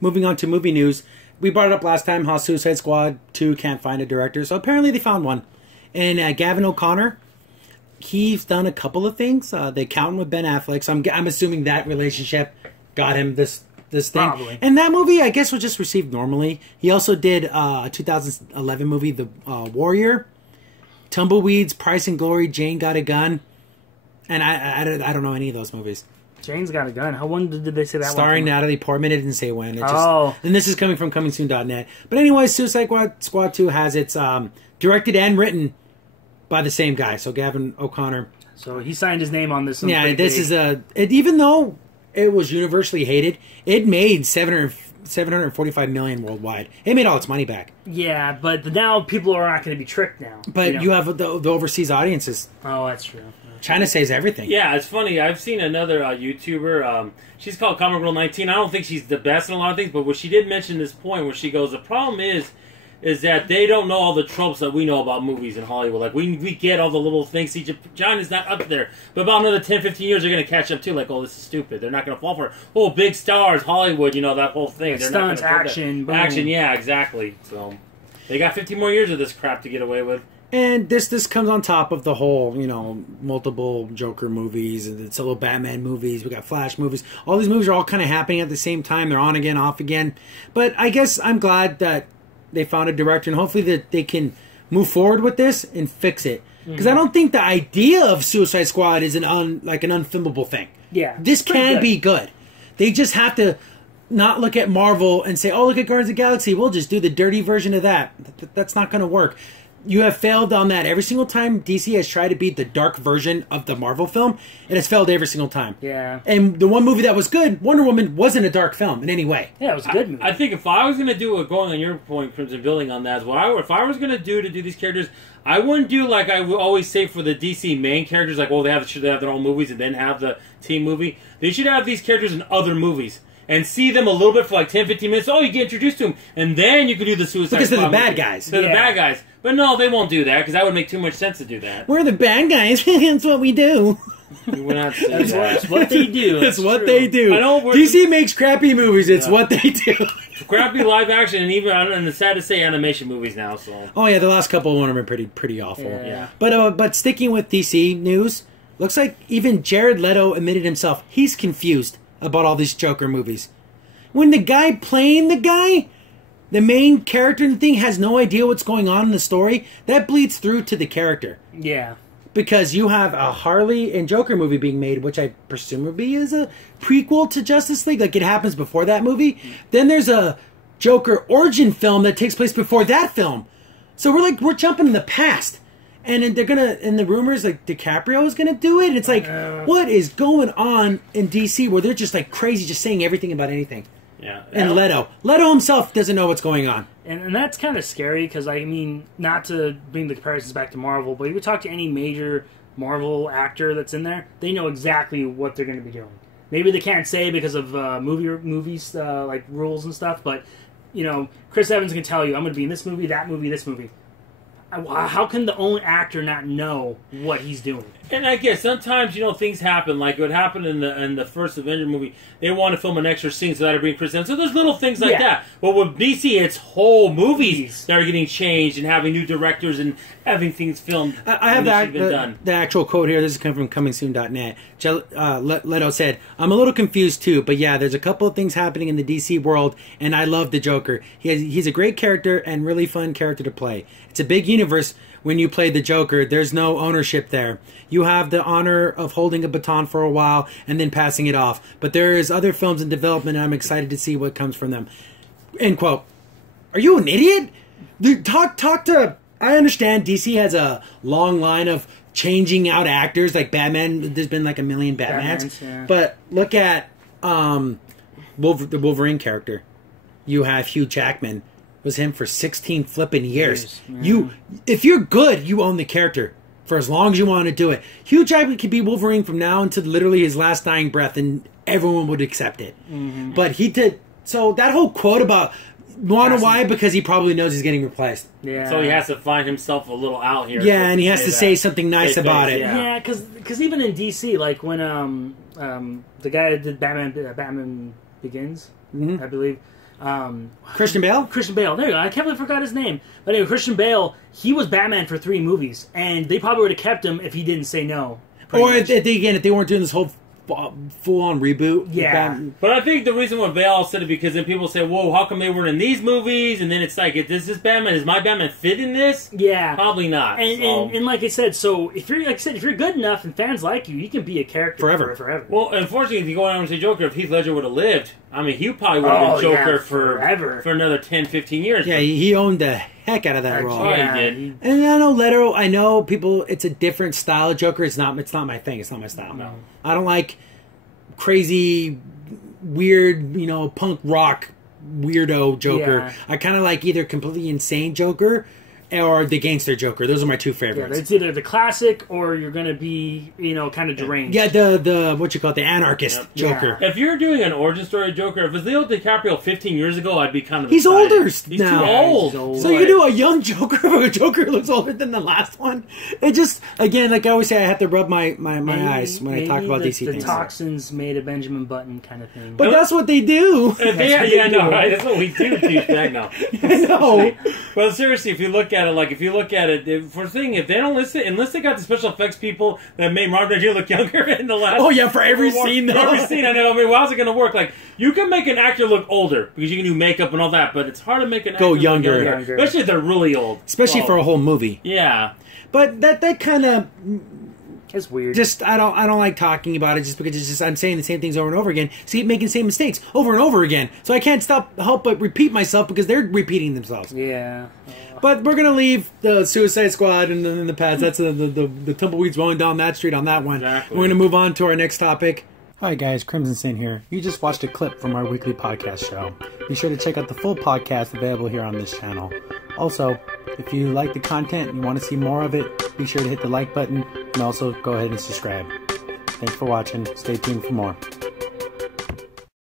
moving on to movie news. We brought it up last time how Suicide Squad 2 can't find a director. So apparently they found one. And Gavin O'Connor, he's done a couple of things. The Accountant with Ben Affleck. So I'm assuming that relationship got him this thing. Probably. And that movie, I guess, was just received normally. He also did a 2011 movie, The Warrior, Tumbleweeds, Price and Glory, Jane Got a Gun. And I don't know any of those movies. Jane's Got a Gun. How when did they say that? Starring Natalie Portman. It didn't say when. It just, oh. And this is coming from comingsoon.net. But anyway, Suicide Squad 2 has its directed and written by the same guy. So Gavin O'Connor. So he signed his name on this. Yeah, this is even though it was universally hated, it made 745 million worldwide. It made all its money back. Yeah, but now people are not going to be tricked now. But you have the overseas audiences. Oh, that's true. China says everything. Yeah, it's funny. I've seen another YouTuber. She's called Comic Girl 19. I don't think she's the best in a lot of things, but what she did mention this point where she goes, the problem is that they don't know all the tropes that we know about movies in Hollywood. Like, we get all the little things. See, China's not up there. But about another 10, 15 years, they're going to catch up, too. Like, oh, this is stupid. They're not going to fall for it. Oh, big stars, Hollywood, that whole thing. They're Stunts, action, boom. Action, yeah, exactly. So, they got 15 more years of this crap to get away with. And this comes on top of the whole, multiple Joker movies and the solo Batman movies. We got Flash movies. All these movies are all kind of happening at the same time. They're on again, off again. But I guess I'm glad that they found a director, and hopefully that they can move forward with this and fix it. Because I don't think the idea of Suicide Squad is an unfilmable thing. Yeah, this can be good. They just have to not look at Marvel and say, "Oh, look at Guardians of the Galaxy. We'll just do the dirty version of that." That's not going to work. You have failed on that every single time. DC has tried to be the dark version of the Marvel film, and it's failed every single time. Yeah. And the one movie that was good, Wonder Woman, wasn't a dark film in any way. Yeah, it was a good movie. I think if I was going to do going on your point, Crimson, building on that, if I was going to do these characters, I wouldn't do like I would always say for the DC main characters, like, they have their own movies and then have the team movie. They should have these characters in other movies. And see them a little bit for like 10, 15 minutes. Oh, you get introduced to them. And then you can do the Suicide Squad. Because they're the bad guys. They're the bad guys. But no, they won't do that because that would make too much sense to do that. We're the bad guys. That's what we do. We're not saying That's what they do. That's what they do. I know DC makes crappy movies. It's what they do. Crappy live action and even, and it's sad to say, animation movies now. So. Oh yeah, the last couple of them have been pretty awful. Yeah. But sticking with DC news, looks like even Jared Leto admitted himself he's confused about all these Joker movies. When the guy playing the main character in the thing, has no idea what's going on in the story, that bleeds through to the character. Yeah. Because you have a Harley and Joker movie being made, which I presumably is a prequel to Justice League. Like, it happens before that movie. Then there's a Joker origin film that takes place before that film. So we're jumping in the past. And they're in the rumors, like, DiCaprio is gonna do it. It's like, what is going on in DC where they're just like crazy, just saying everything about anything? Yeah. And Leto himself doesn't know what's going on. And that's kind of scary because, I mean, not to bring the comparisons back to Marvel, but if you talk to any major Marvel actor that's in there, they know exactly what they're going to be doing. Maybe they can't say because of movies like rules and stuff, but, Chris Evans can tell you, I'm going to be in this movie, that movie, this movie. How can the only actor not know what he's doing? And I guess sometimes, things happen. Like what happened in the first Avenger movie. They want to film an extra scene so that it brings Chris Evans. So there's little things like that. But with DC, it's whole movies that are getting changed and having new directors and having things filmed. I have the actual quote here. This is coming from comingsoon.net. Leto said, "I'm a little confused too, but yeah, there's a couple of things happening in the DC world, and I love the Joker. He's a great character and really fun character to play. It's a big universe." When you play the Joker, there's no ownership there. You have the honor of holding a baton for a while and then passing it off. But there is other films in development, and I'm excited to see what comes from them. End quote. Are you an idiot? Dude, talk to... I understand DC has a long line of changing out actors, like Batman. There's been like a million Batmans. Yeah. But look at the Wolverine character. You have Hugh Jackman. Was him for 16 flipping years. Yeah. If you're good, you own the character for as long as you want to do it. Hugh Jackman could be Wolverine from now until literally his last dying breath, and everyone would accept it. Mm-hmm. But he did. So that whole quote about why? Because he probably knows he's getting replaced. Yeah. So he has to find himself a little out here. Yeah, and he has to say something nice about it. Yeah, because even in DC, like when the guy that did Batman Begins, I believe. Christian Bale? Christian Bale. There you go. I can't believe I forgot his name. But anyway, Christian Bale, he was Batman for 3 movies, and they probably would have kept him if he didn't say no. Or if they weren't doing this whole full-on reboot. Yeah. But I think the reason why Bale said it, because then people say, whoa, how come they weren't in these movies? And then it's like, does this Batman, is my Batman fit in this? Yeah. Probably not. And like I said, so if you're good enough and fans like you can be a character forever. Well, unfortunately, if you go down and say Joker, if Heath Ledger would have lived, I mean, he probably would have been Joker for another 10, 15 years. Yeah, he owned the heck out of that role. Yeah, he did. And I know Leto, I know people, it's a different style of Joker. It's not my thing. It's not my style. No. I don't like crazy, weird, punk rock weirdo Joker. Yeah. I kind of like either completely insane Joker or the gangster Joker. Those are my 2 favorites. Yeah, it's either the classic or you're going to be, kind of deranged. Yeah, the what you call it, the anarchist Joker. Yeah. If you're doing an origin story Joker, if it's Leo DiCaprio 15 years ago, I'd be kind of He's excited. older He's now. too old. He's old. So you do a young Joker, or a Joker who looks older than the last one. It just, again, like I always say, I have to rub my eyes when I talk about DC things. The toxins made a Benjamin Button kind of thing. But that's what they do. I know, right? That's what we do, douchebag. No, I know. Well, seriously, if you look at it, for the thing, if they don't unless they got the special effects people that made Marvin Nigeria look younger in the last. Oh yeah, for every scene though. Every scene, I know. I mean, how's it going to work? Like, you can make an actor look older because you can do makeup and all that, but it's hard to make an actor look younger, especially if they're really old, especially for a whole movie. Yeah, but that kind of. It's weird. Just I don't like talking about it just because it's just I'm saying the same things over and over again. See, making the same mistakes over and over again. So I can't help but repeat myself because they're repeating themselves. Yeah. But we're gonna leave the Suicide Squad and the past. That's the tumbleweeds rolling down that street on that one. Exactly. We're gonna move on to our next topic. Hi guys, Crimson Sin here. You just watched a clip from our weekly podcast show. Be sure to check out the full podcast available here on this channel. Also, if you like the content and you want to see more of it, be sure to hit the like button and also go ahead and subscribe. Thanks for watching. Stay tuned for more.